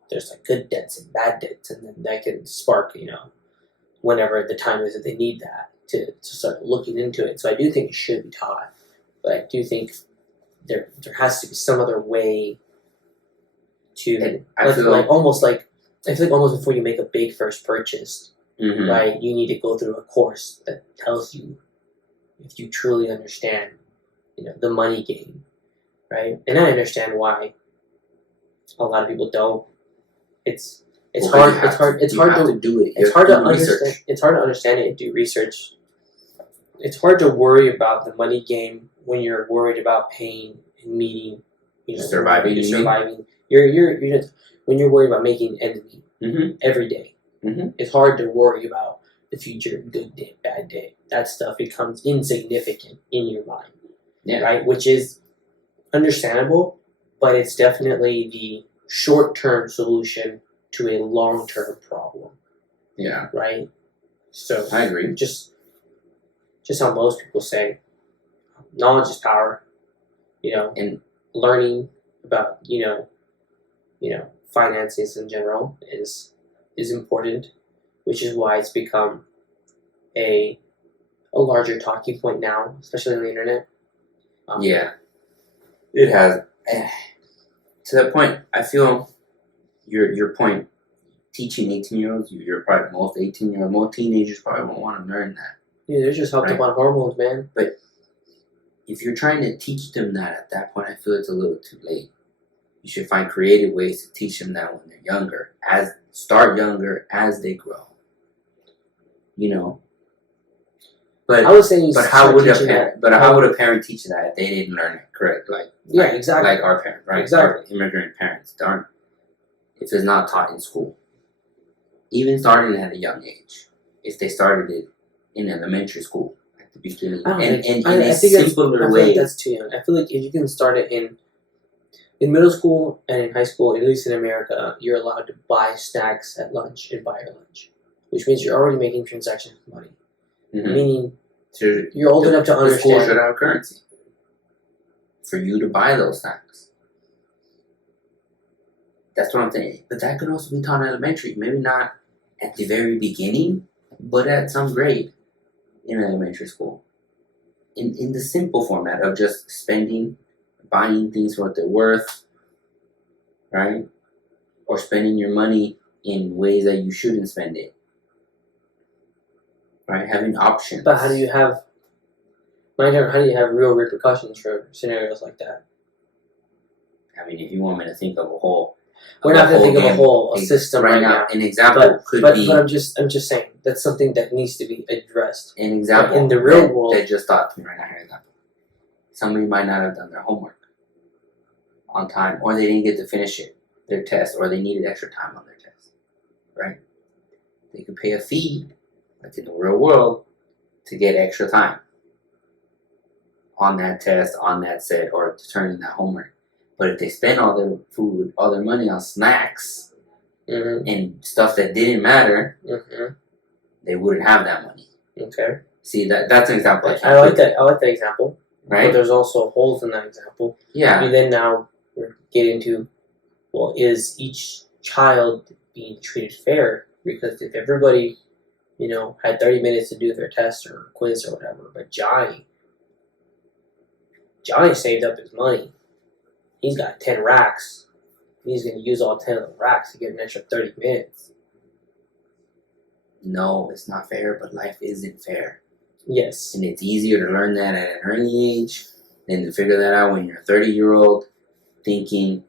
there's good debts and bad debts, and then that can spark, whenever the time is that they need that to start looking into it. So I do think it should be taught, but I do think there has to be some other way to, I feel like almost before you make a big first purchase, right, you need to go through a course that tells you if you truly understand, the money game, right? And I understand why a lot of people don't. It's hard to do it. It's hard to understand. It's hard to understand it and do research. It's hard to worry about the money game when you're worried about paying and meeting, surviving. You're when you're worried about making ends meet every day. It's hard to worry about the future, good day, bad day. That stuff becomes insignificant in your mind, Yeah. right? Which is understandable, but it's definitely the short-term solution to a long-term problem, Yeah. right? So I agree. just how most people say, knowledge is power. And Learning about finances in general is important, which is why it's become a larger talking point now, especially on the internet. yeah, it has. To that point, I feel your point. Teaching 18-year-olds, you're probably most 18-year-olds, most teenagers probably won't want to learn that. They're just hooked up on hormones, man. But if you're trying to teach them that at that point, I feel it's a little too late. You should find creative ways to teach them that when they're younger. Start younger as they grow. But I was saying, how would a parent teach that if they didn't learn it correct? Exactly. Like our parents, right? Exactly. Our immigrant parents aren't. If it's not taught in school, even starting at a young age, if they started it in elementary school at the beginning, and in a simpler way. I feel like that's too young. I feel like if you can start it in middle school and in high school, at least in America, you're allowed to buy snacks at lunch and buy your lunch, which means you're already making transactions with money. Mm-hmm. Meaning, you're old enough to understand. The school should have currency for you to buy those snacks. That's what I'm saying. But that could also be taught in elementary. Maybe not at the very beginning, but at some grade in elementary school. In the simple format of just spending, buying things for what they're worth, right? Or spending your money in ways that you shouldn't spend it. Right? Having options. But how do you have real repercussions for scenarios like that? I mean, if you want me to think of a whole... We're not going to think of a system right now. An example could be... But I'm just saying, that's something that needs to be addressed. An example in the real world... That just thought to me right now, an example. Somebody might not have done their homework on time, or they didn't get to finish their test, or they needed extra time on their test, right? They could pay a fee, like in the real world, to get extra time on that test, on that set, or to turn in that homework. But if they spend all their food, all their money on snacks and stuff that didn't matter, they wouldn't have that money. Okay. See, that's an example. I like that. I like that example. Right. But there's also holes in that example. Yeah. And then now we're getting to, well, is each child being treated fair? Because if everybody, had 30 minutes to do their test or quiz or whatever, but Johnny saved up his money. He's got 10 racks. He's going to use all 10 of the racks to get an extra 30 minutes. No, it's not fair, but life isn't fair. Yes. And it's easier to learn that at an early age than to figure that out when you're a 30-year-old Yes, thinking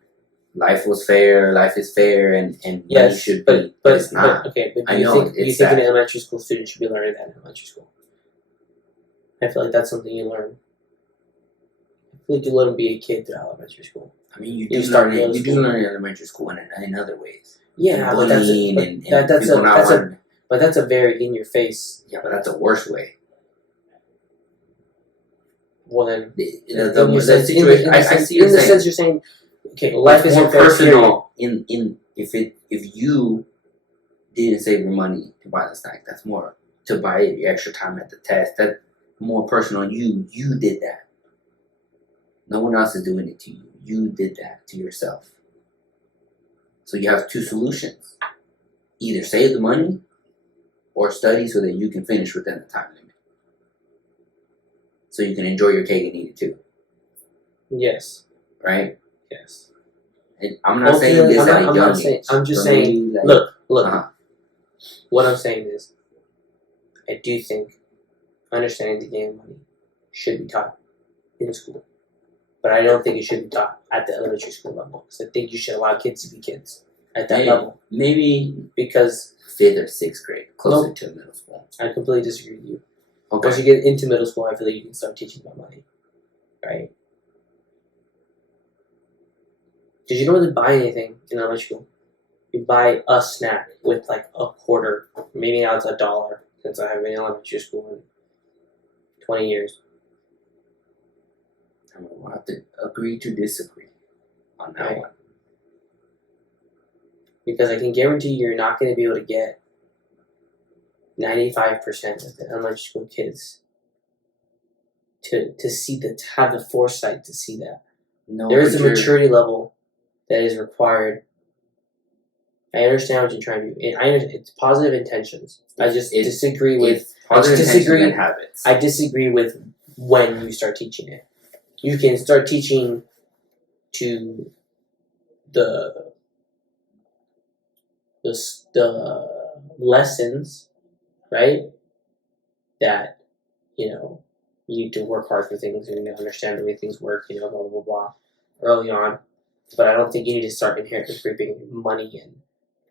life is fair, and money should be, but it's not. Okay, but do you think an elementary school student should be learning that in elementary school? I feel like that's something you learn. I feel like you let them be a kid through elementary school. I mean, you do learn in elementary school in other ways. Yeah, but that's a very in your face. Yeah, but that's a worse way. Well then, the situation. I see. In the sense you're saying, okay, life is more personal. If you didn't save your money to buy the snack, that's more to buy your extra time at the test. That's more personal. You did that. No one else is doing it to you. You did that to yourself. So you have two solutions: either save the money, or study so that you can finish within the time limit. So you can enjoy your cake and eat it too. Yes. Right? Yes. And I'm not saying this at a young age. I'm just saying, look. What I'm saying is, I do think understanding the game of money should be taught in school. But I don't think it should be taught at the elementary school level. Because I think you should allow kids to be kids at that level. Maybe because 5th or 6th grade, closer to middle school. I completely disagree with you. Okay. Once you get into middle school, I feel like you can start teaching about money. Right? Did you don't really buy anything in elementary school? You buy a snack with like a quarter, maybe now it's $1. since I haven't been in elementary school in 20 years. I'm going to have to agree to disagree on that Right. one. Because I can guarantee you're not going to be able to get 95% of the elementary school kids to see that, to have the foresight to see that. No, There is a but you're- maturity level that is required. I understand what you're trying to do. I understand, it's positive intentions. I just It- disagree with. It's positive intentions disagree- and habits. I disagree with when you start teaching it. You can start teaching to the lessons, right? That, you know, you need to work hard for things and you need to understand the way things work, you know, blah, blah, blah, blah, early on. But I don't think you need to start inherently creeping money in,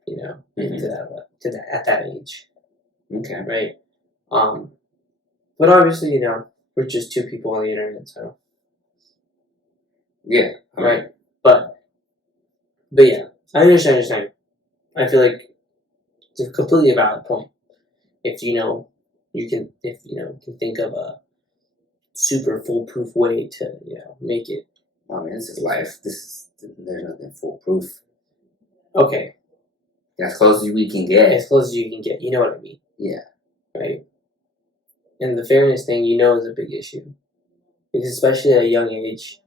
you know, into that at that age, Okay. right? But obviously, you know, we're just two people on the internet, so Yeah. right. But yeah, I understand. I feel like it's a completely valid point. If you know, can think of a super foolproof way to, you know, make it. I mean, this is life. There's nothing foolproof. Okay, As close as we can get. as close as you can get. You know what I mean? Yeah. Right. And the fairness thing, you know, is a big issue. Because especially at a young age,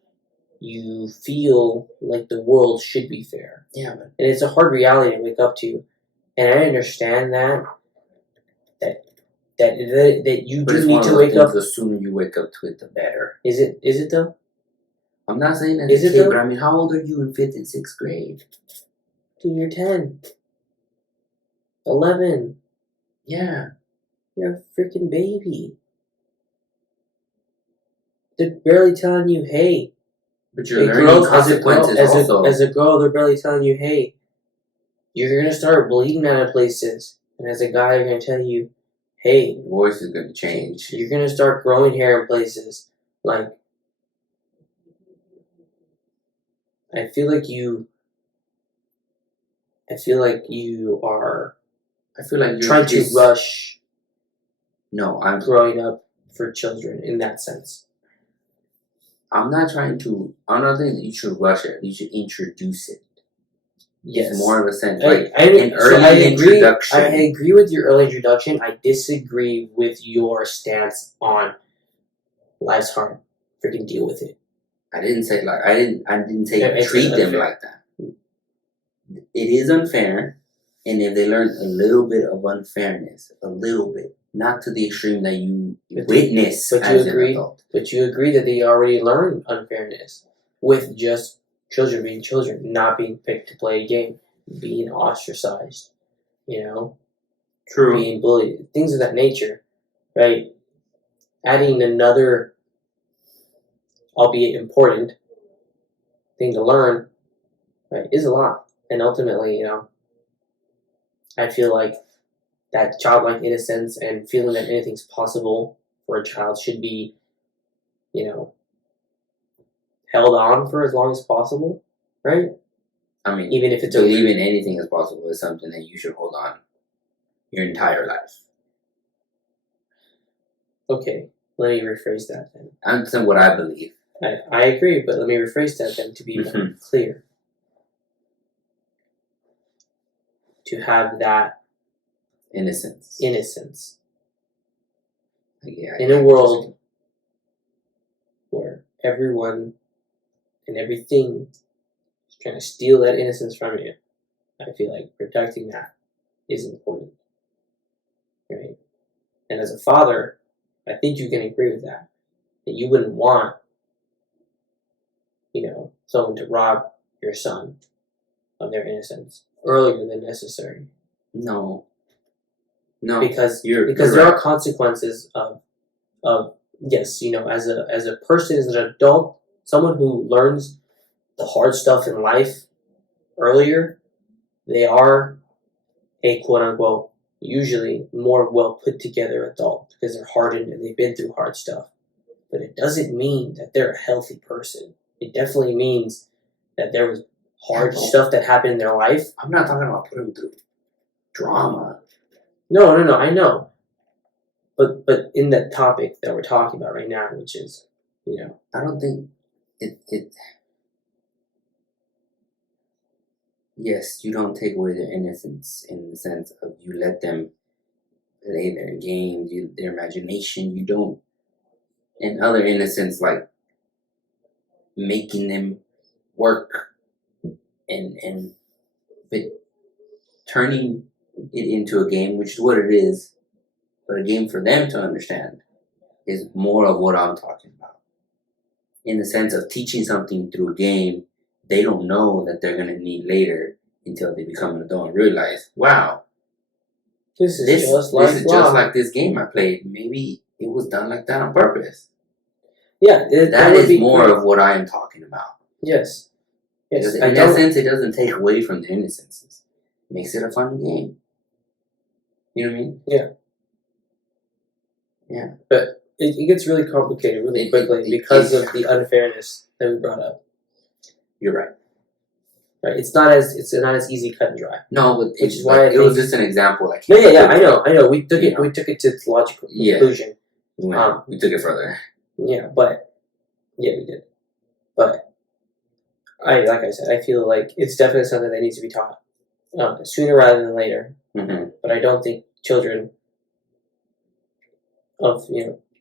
you feel like the world should be fair. Yeah, but And it's a hard reality to wake up to. And I understand that you But do it's need one of to those wake things, up. the sooner you wake up to it, the better. Is it though? I'm not saying as Is a it kid, though? but I mean, how old are you in 5th and 6th grade? Dude, you're 10. 11. Yeah. You're a freaking baby. They're barely telling you, hey. But you're learning consequences also. As a girl, they're barely telling you, hey, you're going to start bleeding out of places. And as a guy, they're going to tell you, hey, Your voice is going to change. you're going to start growing hair in places. Like, I feel like you are I feel like you're trying to rush No, I'm growing up for children in that sense. I'm not trying to. I'm not saying that you should rush it. You should introduce it. Yes. It's more of a sense like I an early introduction. I agree with your early introduction. I disagree with your stance on life's hard. Freaking deal with it. I didn't say like I didn't say It's treat them unfair. like that. It is unfair, and if they learn a little bit of unfairness, a little bit, not to the extreme that you witness but you as agree- an adult. But you agree that they already learned unfairness with just children being children, not being picked to play a game, being ostracized, you know, True. being bullied, things of that nature, right? Adding another, albeit important, thing to learn, right, is a lot. And ultimately, you know, I feel like that childlike innocence and feeling that anything's possible for a child should be, you know, held on for as long as possible, right? I mean, Even if it's believing anything is possible is something that you should hold on your entire life. Okay, let me rephrase that then. I'm saying what I believe. I agree, but let me rephrase that then to be more clear. To have that Innocence. innocence Yeah, in a world where everyone and everything is trying to steal that innocence from you, I feel like protecting that is important. Right? And as a father, I think you can agree with that. That you wouldn't want, you know, someone to rob your son of their innocence earlier than necessary. No, Because you're there right. are consequences of yes, you know, as a person, as an adult, someone who learns the hard stuff in life earlier, they are a quote unquote usually more well put together adult because they're hardened and they've been through hard stuff. But it doesn't mean that they're a healthy person. It definitely means that there was hard stuff that happened in their life. I'm not talking about putting them through drama. No, I know. but in that topic that we're talking about right now, which is, I don't think it. Yes, you don't take away their innocence in the sense of you let them play their games, their imagination. You don't, and other innocence like making them work and but turning it into a game, which is what it is, but a game for them to understand is more of what I'm talking about. In the sense of teaching something through a game they don't know that they're going to need later until they become an adult and realize, wow, this is just like this game I played. Maybe it was done like that on purpose. Yeah, that is more of what I am talking about. Yes. Because in that sense, it doesn't take away from the innocence. It makes it a fun game. You know what I mean? Yeah. Yeah. But it gets really complicated really quickly because of the unfairness that we brought up. You're right. Right. It's not as easy cut and dry. No, but which is why it was just an example. Like yeah. I know. We took it to its logical conclusion. We took it further. Yeah, we did. But like I said, I feel like it's definitely something that needs to be taught sooner rather than later. Mm-hmm. But I don't think children of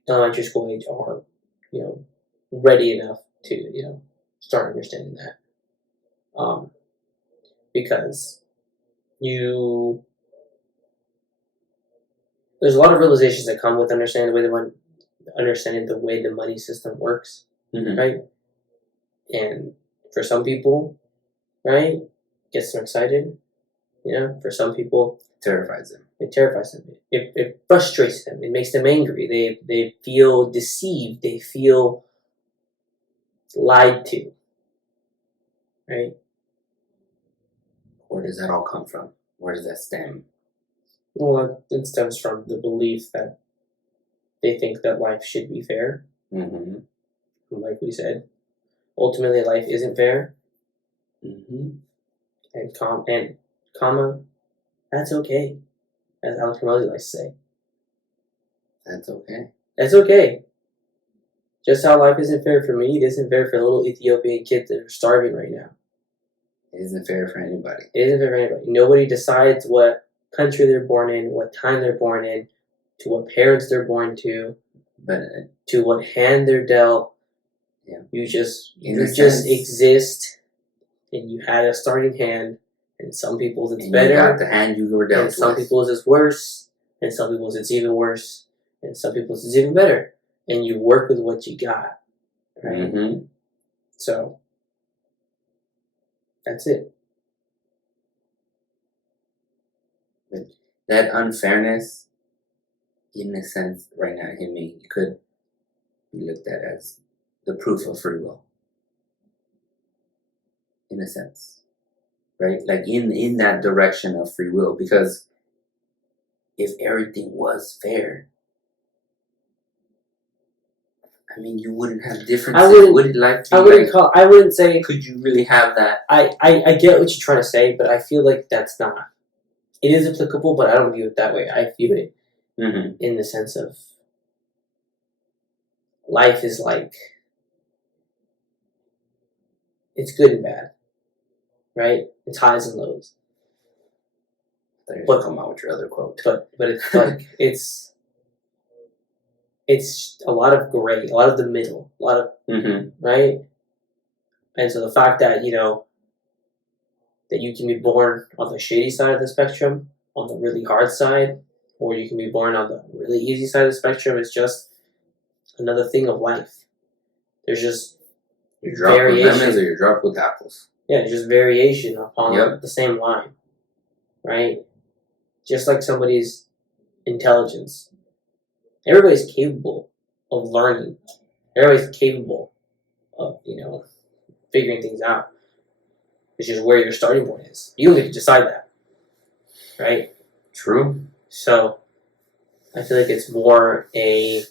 elementary school age are ready enough to start understanding that. Because there's a lot of realizations that come with understanding the way the money system works, mm-hmm. right? And for some people, right, gets them excited. For some people, it terrifies them. It frustrates them. It makes them angry. They feel deceived. They feel lied to, right? Where does that all come from? Where does that stem? Well, it stems from the belief that they think that life should be fair. Mm-hmm. Like we said, ultimately life isn't fair. Mm-hmm. And comma, that's okay, as Alex Hormozi likes to say. That's okay. That's okay. Just how life isn't fair for me, it isn't fair for little Ethiopian kids that are starving right now. It isn't fair for anybody. It isn't fair for anybody. Nobody decides what country they're born in, what time they're born in, to what parents they're born to, but to what hand they're dealt. Yeah. You just exist, and you had a starting hand, and some people's it's better. You got the hand you were dealt and some people's it's worse, and some people's it's even worse, and some people's it's even better. And you work with what you got, right? Mm-hmm. So that's it. But that unfairness, in a sense, right now, it could be looked at as the proof of free will. In a sense. Right? Like in that direction of free will. Because if everything was fair, I mean, you wouldn't have differences. I wouldn't say. Could you really have that? I get what you're trying to say, but I feel like that's not. It is applicable, but I don't view it that way. I view it in the sense of life is like it's good and bad, right? It's highs and lows. But come out with your other quote. But it's like it's a lot of gray, a lot of the middle, a lot of right. And so the fact that that you can be born on the shady side of the spectrum, on the really hard side, or you can be born on the really easy side of the spectrum is just another thing of life. There's just you drop with lemons or you drop with apples. Yeah, there's just variation upon the same line, right? Just like somebody's intelligence. Everybody's capable of learning. Everybody's capable of, figuring things out. It's just where your starting point is. You don't get to decide that. Right? True. So, I feel like it's more a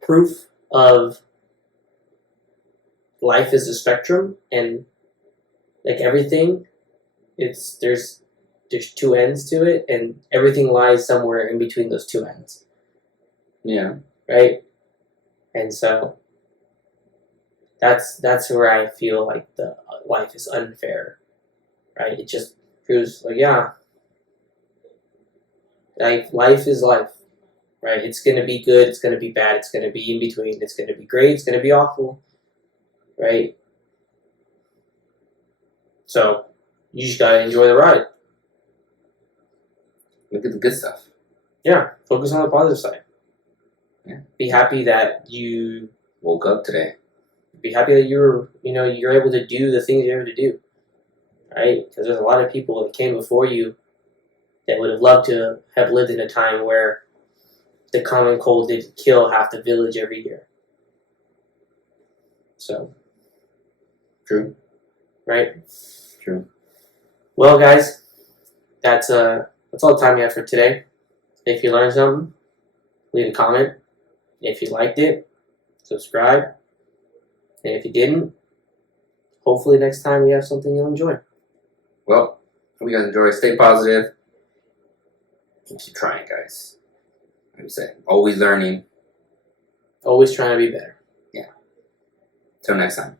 proof of life is a spectrum, and like everything, there's there's two ends to it, and everything lies somewhere in between those two ends, Yeah. right? And so that's where I feel like the life is unfair, right? It just proves like, yeah, life is life, right? It's gonna be good, it's gonna be bad, it's gonna be in between, it's gonna be great, it's gonna be awful, right? So you just gotta enjoy the ride. Look at the good stuff. Yeah, focus on the positive side. Yeah. Be happy that you Woke up today. you're able to do the things you're able to do, right? Because there's a lot of people that came before you that would have loved to have lived in a time where the common cold didn't kill half the village every year. So, True. right? True. Well, guys, that's all the time we have for today. If you learned something, leave a comment. If you liked it, subscribe. And if you didn't, hopefully next time we have something you'll enjoy. Well, hope you guys enjoy. Stay positive. And keep trying, guys. Like we said, always learning. Always trying to be better. Till next time.